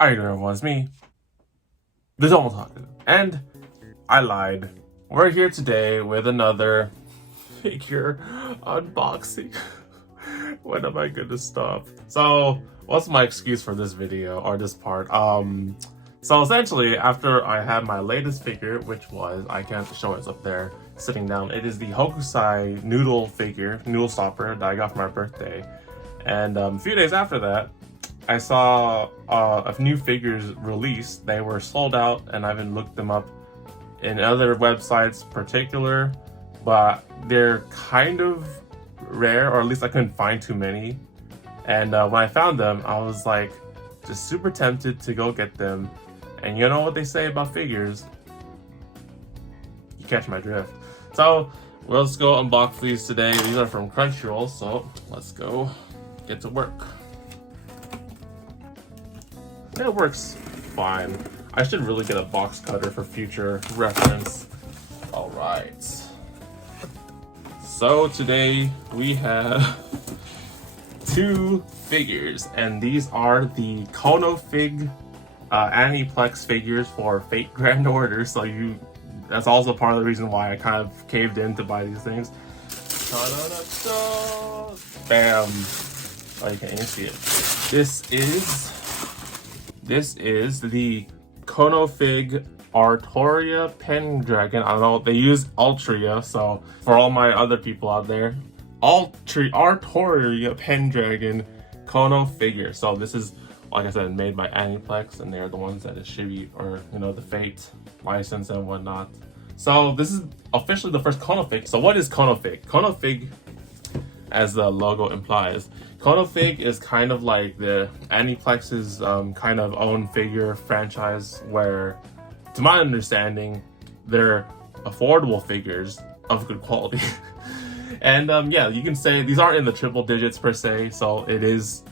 How you doing, everyone? It's me, TheDomotaku, and I lied. We're here today with another figure unboxing. When am I gonna stop? So, what's my excuse for this video, or this part? So essentially, after I had my latest figure, which was, I can't show it, it's up there, sitting down. It is the Hokusai noodle figure, noodle stopper, that I got for my birthday. And a few days after that, I saw a few figures released. They were sold out, and I haven't looked them up in other websites particular, but they're kind of rare, or at least I couldn't find too many. And when I found them, I was like, just super tempted to go get them. And you know what they say about figures? You catch my drift. So let's go unbox these today. These are from Crunchyroll, so let's go get to work. It works fine. I should really get a box cutter for future reference. All right. So today we have two figures, and these are the Conofig Aniplex figures for Fate Grand Order. So that's also part of the reason why I kind of caved in to buy these things. Bam! Oh, you can't even see it. This is the Conofig Artoria Pendragon. I don't know, they use Altria, so for all my other people out there, Artoria Pendragon Kono figure. So this is, like I said, made by Aniplex, and they're the ones that distribute, or the Fate license and whatnot. So this is officially the first Conofig. So what is Conofig? Conofig, as the logo implies, Conofig is kind of like the Aniplex's kind of own figure franchise, where, to my understanding, they're affordable figures of good quality. And yeah, you can say these aren't in the triple digits per se, so it is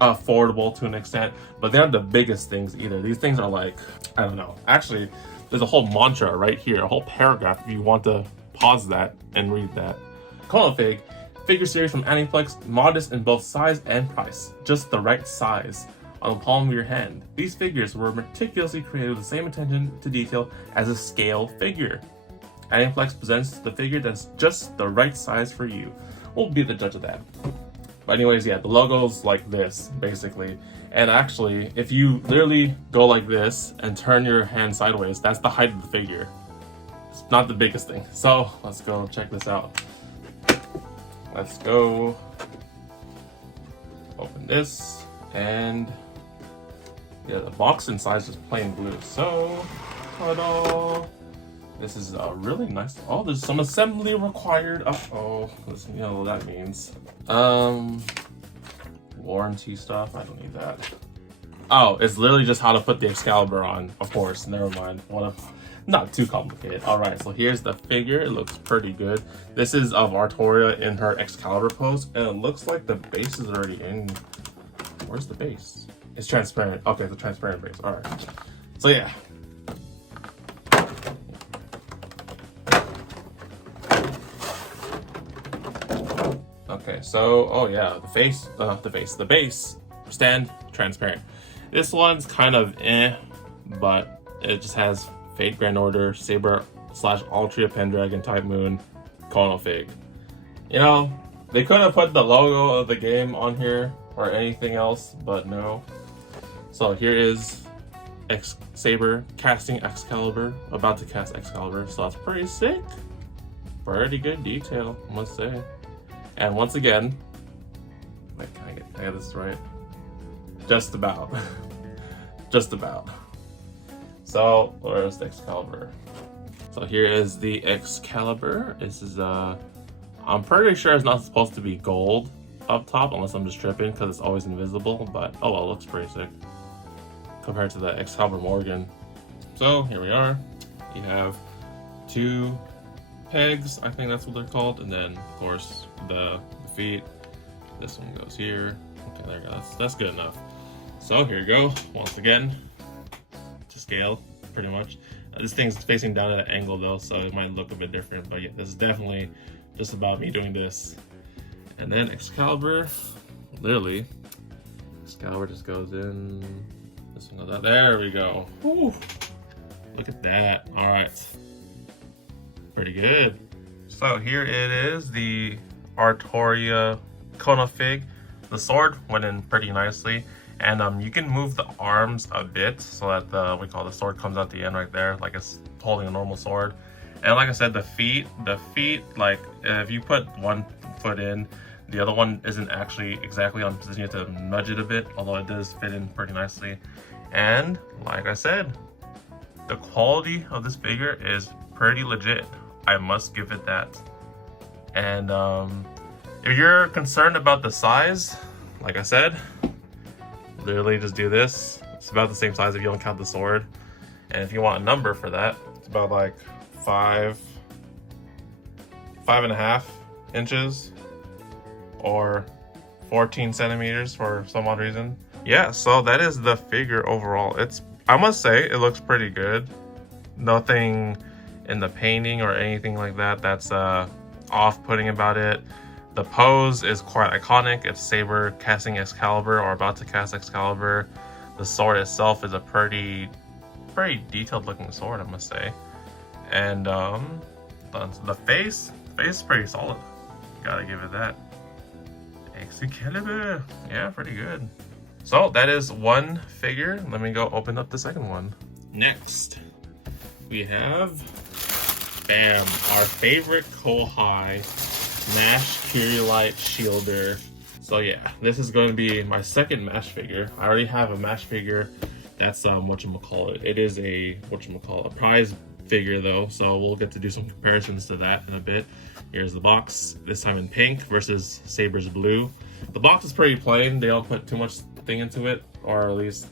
affordable to an extent, but they're not the biggest things either. These things are like, I don't know. Actually, there's a whole mantra right here, a whole paragraph if you want to pause that and read that. Conofig figure series from Aniplex, modest in both size and price, just the right size on the palm of your hand. These figures were meticulously created with the same attention to detail as a scale figure. Aniplex presents the figure that's just the right size for you. We'll be the judge of that. But anyways, yeah, the logo's like this, basically. And actually, if you literally go like this and turn your hand sideways, that's the height of the figure. It's not the biggest thing. So let's go check this out. Let's go open this, and yeah, the box inside is just plain blue. So, ta-da! This is a really nice. Oh, there's some assembly required. Oh, you know what that means. Warranty stuff. I don't need that. Oh, it's literally just how to put the Excalibur on. Of course, never mind. Not too complicated. All right, so here's the figure. It looks pretty good. This is of Artoria in her Excalibur pose, and it looks like the base is already in. Where's the base? It's transparent. Okay, it's a transparent base. All right. So yeah. Okay, so oh yeah, the base stand transparent. This one's kind of but it just has Fate Grand Order, Saber / Altria Pendragon Type Moon, Conofig. You know, they could have put the logo of the game on here or anything else, but no. So here is Saber casting Excalibur, about to cast Excalibur, so that's pretty sick. Pretty good detail, I must say. And once again, wait, can I get this right? Just about. Just about. So, where's the Excalibur? So here is the Excalibur. This is I'm pretty sure it's not supposed to be gold up top, unless I'm just tripping, because it's always invisible, but oh well, it looks pretty sick compared to the Excalibur Morgan. So here we are. You have two pegs, I think that's what they're called, and then of course the feet. This one goes here. Okay, there we go. That's good enough. So here you go, once again, to scale, pretty much. This thing's facing down at an angle though, so it might look a bit different, but yeah, this is definitely just about me doing this. And then Excalibur, literally, Excalibur just goes in This one goes out. There we go. Whew. Look at that. All right. Pretty good. So here it is, the Artoria Conofig. The sword went in pretty nicely, and you can move the arms a bit so that the sword comes out the end right there, like it's holding a normal sword. And like I said, the feet, like if you put one foot in, the other one isn't actually exactly on position. You have to nudge it a bit, although it does fit in pretty nicely. And like I said, the quality of this figure is pretty legit. I must give it that. And if you're concerned about the size, like I said, literally just do this. It's about the same size if you don't count the sword. And if you want a number for that, it's about like 5.5 inches or 14 centimeters for some odd reason. Yeah, so that is the figure overall. I must say it looks pretty good. Nothing in the painting or anything like that that's off-putting about it. The pose is quite iconic. It's Saber casting Excalibur or about to cast Excalibur. The sword itself is a pretty detailed looking sword, I must say. And the face is pretty solid. Gotta give it that. Excalibur, yeah, pretty good. So that is one figure. Let me go open up the second one. Next, we have, bam, our favorite Kohai Mash Kyrielite Shielder. So yeah, this is going to be my second Mash figure. I already have a Mash figure that's whatchamacallit. It is a prize figure though, so we'll get to do some comparisons to that in a bit. Here's the box, this time in pink versus Saber's blue. The box is pretty plain. They don't put too much thing into it, or at least,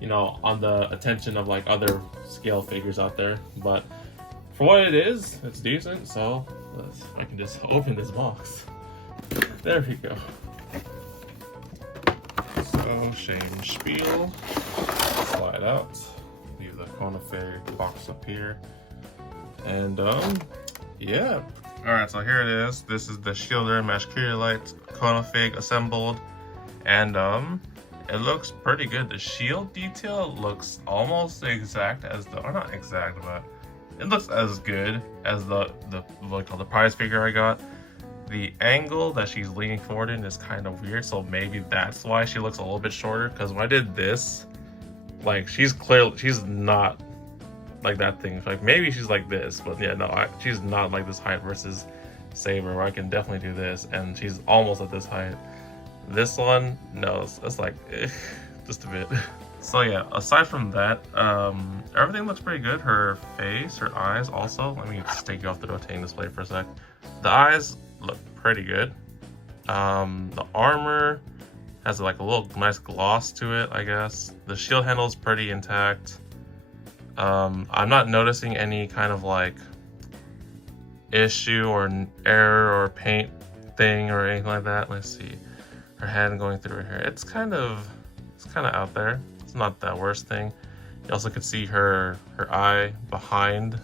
you know, on the attention of like other scale figures out there. But for what it is, it's decent. So I can just open this box. There we go. So shame spiel, slide out, leave the Conofig box up here, and yeah. All right, so here it is. This is the Shielder Mash Kyrielite Conofig assembled, and it looks pretty good. The shield detail looks almost exact as or not exact, but it looks as good as the prize figure I got. The angle that she's leaning forward in is kind of weird, so maybe that's why she looks a little bit shorter. Because when I did this, like she's not like that thing. Like maybe she's like this, but yeah, no, she's not like this height versus Saber, where I can definitely do this, and she's almost at this height. This one, no, it's like just a bit. So yeah, aside from that, everything looks pretty good. Her face, her eyes also. Let me just take you off the rotating display for a sec. The eyes look pretty good. The armor has like a little nice gloss to it, I guess. The shield handle is pretty intact. I'm not noticing any kind of like issue or error or paint thing or anything like that. Let's see. Her hand going through her hair. It's kind of out there. It's not that worst thing. You also could see her eye behind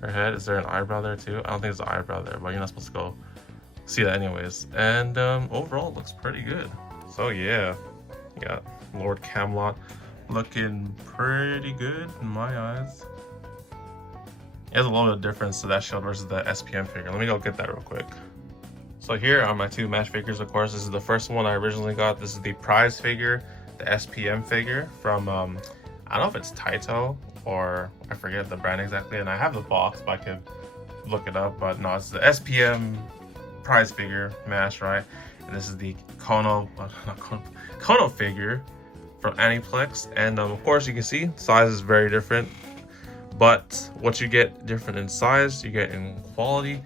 her head. Is there an eyebrow there too? I don't think there's an eyebrow there, but you're not supposed to go see that anyways. And overall it looks pretty good. So yeah, you got Lord Camelot looking pretty good in my eyes. There's a little bit of difference to that shield versus the SPM figure. Let me go get that real quick. So here are my two Mash figures, of course. This is the first one I originally got. This is the prize figure, the SPM figure from, I don't know if it's Taito or I forget the brand exactly. And I have the box, but I could look it up. But no, it's the SPM prize figure, Mash, right? And this is the Kono figure from Aniplex. And of course, you can see size is very different. But what you get different in size, you get in quality.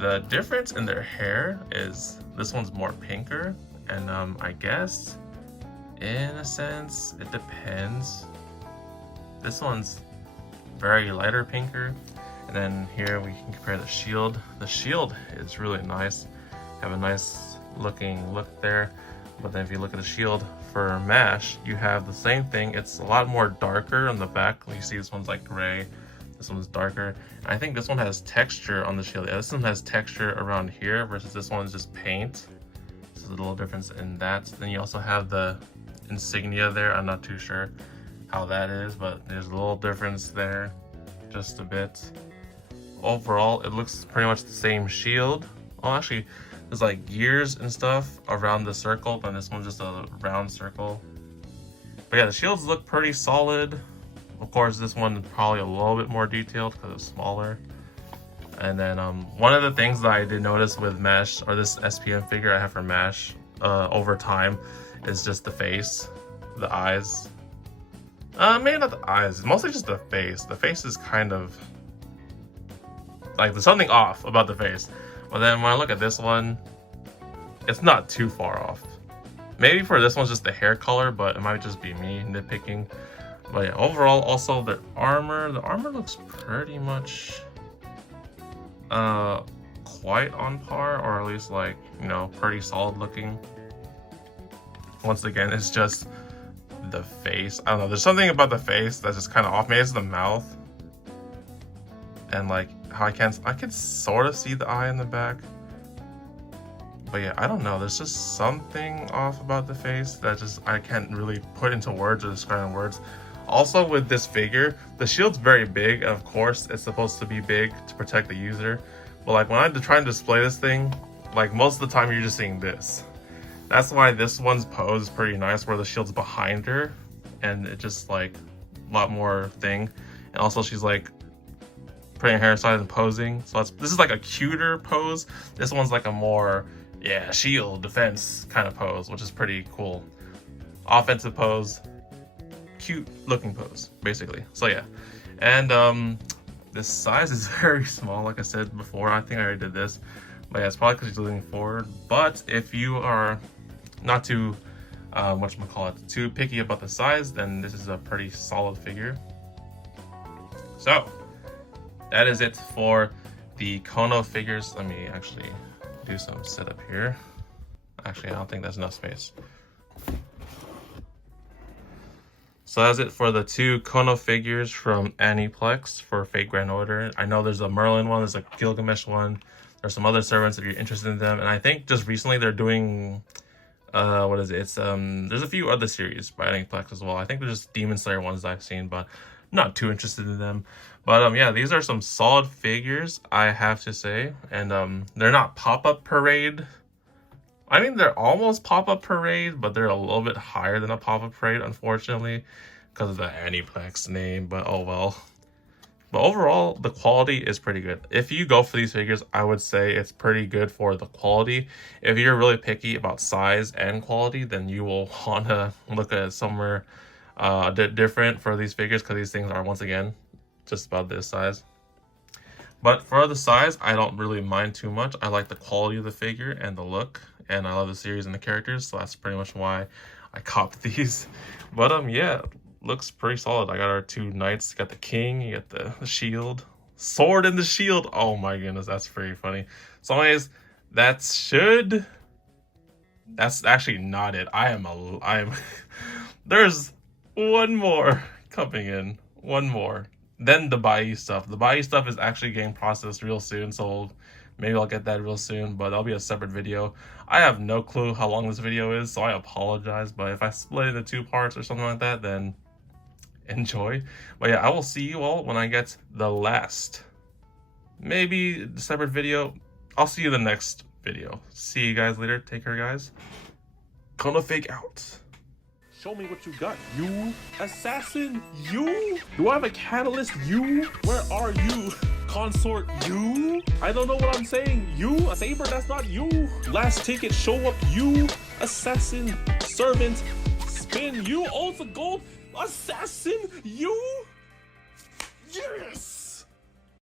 The difference in their hair is this one's more pinker, and I guess in a sense it depends. This one's very lighter pinker, and then here we can compare the shield. The shield is really nice, have a nice looking look there. But then if you look at the shield for Mash, you have the same thing. It's a lot more darker on the back. You see this one's like gray. This one's darker. And I think this one has texture on the shield. Yeah, this one has texture around here versus this one's just paint. This is a little difference in that. Then you also have the insignia there. I'm not too sure how that is, but there's a little difference there, just a bit. Overall, it looks pretty much the same shield. Oh, actually, there's like gears and stuff around the circle, and this one's just a round circle. But yeah, the shields look pretty solid. Of course, this one is probably a little bit more detailed because it's smaller. And then one of the things that I did notice with Mesh, or this SPM figure I have for Mesh over time, is just the face, the eyes. Maybe not the eyes, it's mostly just the face. The face is kind of like, there's something off about the face. But then when I look at this one, it's not too far off. Maybe for this one's just the hair color, but it might just be me nitpicking. But yeah, overall, also the armor looks pretty much quite on par, or at least like, you know, pretty solid looking. Once again, it's just the face. I don't know, there's something about the face that's just kind of off. Maybe it's the mouth, and like how I can sort of see the eye in the back. But yeah, I don't know, there's just something off about the face that just I can't really put into words or describe in words. Also with this figure, the shield's very big, and of course it's supposed to be big to protect the user. But like when I try and display this thing, like most of the time you're just seeing this. That's why this one's pose is pretty nice, where the shield's behind her, and it just like a lot more thing. And also she's like putting her hair aside and posing. So this is like a cuter pose. This one's like a more, yeah, shield defense kind of pose, which is pretty cool. Offensive pose, cute looking pose, basically. So yeah, and this size is very small, like I said before. I think I already did this, but yeah, it's probably because you're leaning forward. But if you are not too too picky about the size, then this is a pretty solid figure. So that is it for the Kono figures. Let me actually do some setup here. Actually, I don't think there's enough space. So that's it for the two Kono figures from Aniplex for Fate Grand Order. I know there's a Merlin one, there's a Gilgamesh one. There's some other servants if you're interested in them. And I think just recently they're doing, what is it? It's, there's a few other series by Aniplex as well. I think they're just Demon Slayer ones I've seen, but not too interested in them. But yeah, these are some solid figures, I have to say. And they're not Pop-Up Parade. I mean, they're almost Pop-Up Parade, but they're a little bit higher than a Pop-Up Parade, unfortunately, because of the Aniplex name, but oh well. But overall, the quality is pretty good. If you go for these figures, I would say it's pretty good for the quality. If you're really picky about size and quality, then you will want to look at somewhere different for these figures, because these things are, once again, just about this size. But for the size, I don't really mind too much. I like the quality of the figure and the look, and I love the series and the characters, so that's pretty much why I copped these. But yeah, looks pretty solid. I got our two knights. You got the king, you got the shield, sword and the shield. Oh my goodness, that's pretty funny. So anyways, that's actually not it. I am there's one more coming in, one more. Then the Bai stuff. The Bai stuff is actually getting processed real soon, so maybe I'll get that real soon, but that'll be a separate video. I have no clue how long this video is, so I apologize, but if I split it into 2 parts or something like that, then enjoy. But yeah, I will see you all when I get the last, maybe the separate video. I'll see you in the next video. See you guys later. Take care, guys. Conofig out. Show me what you got, you assassin, you? Do I have a catalyst, you? Where are you? Consort, you? I don't know what I'm saying, you? A Saber, that's not you. Last ticket, show up, you? Assassin, servant, spin, you? Oh, the gold, assassin, you? Yes!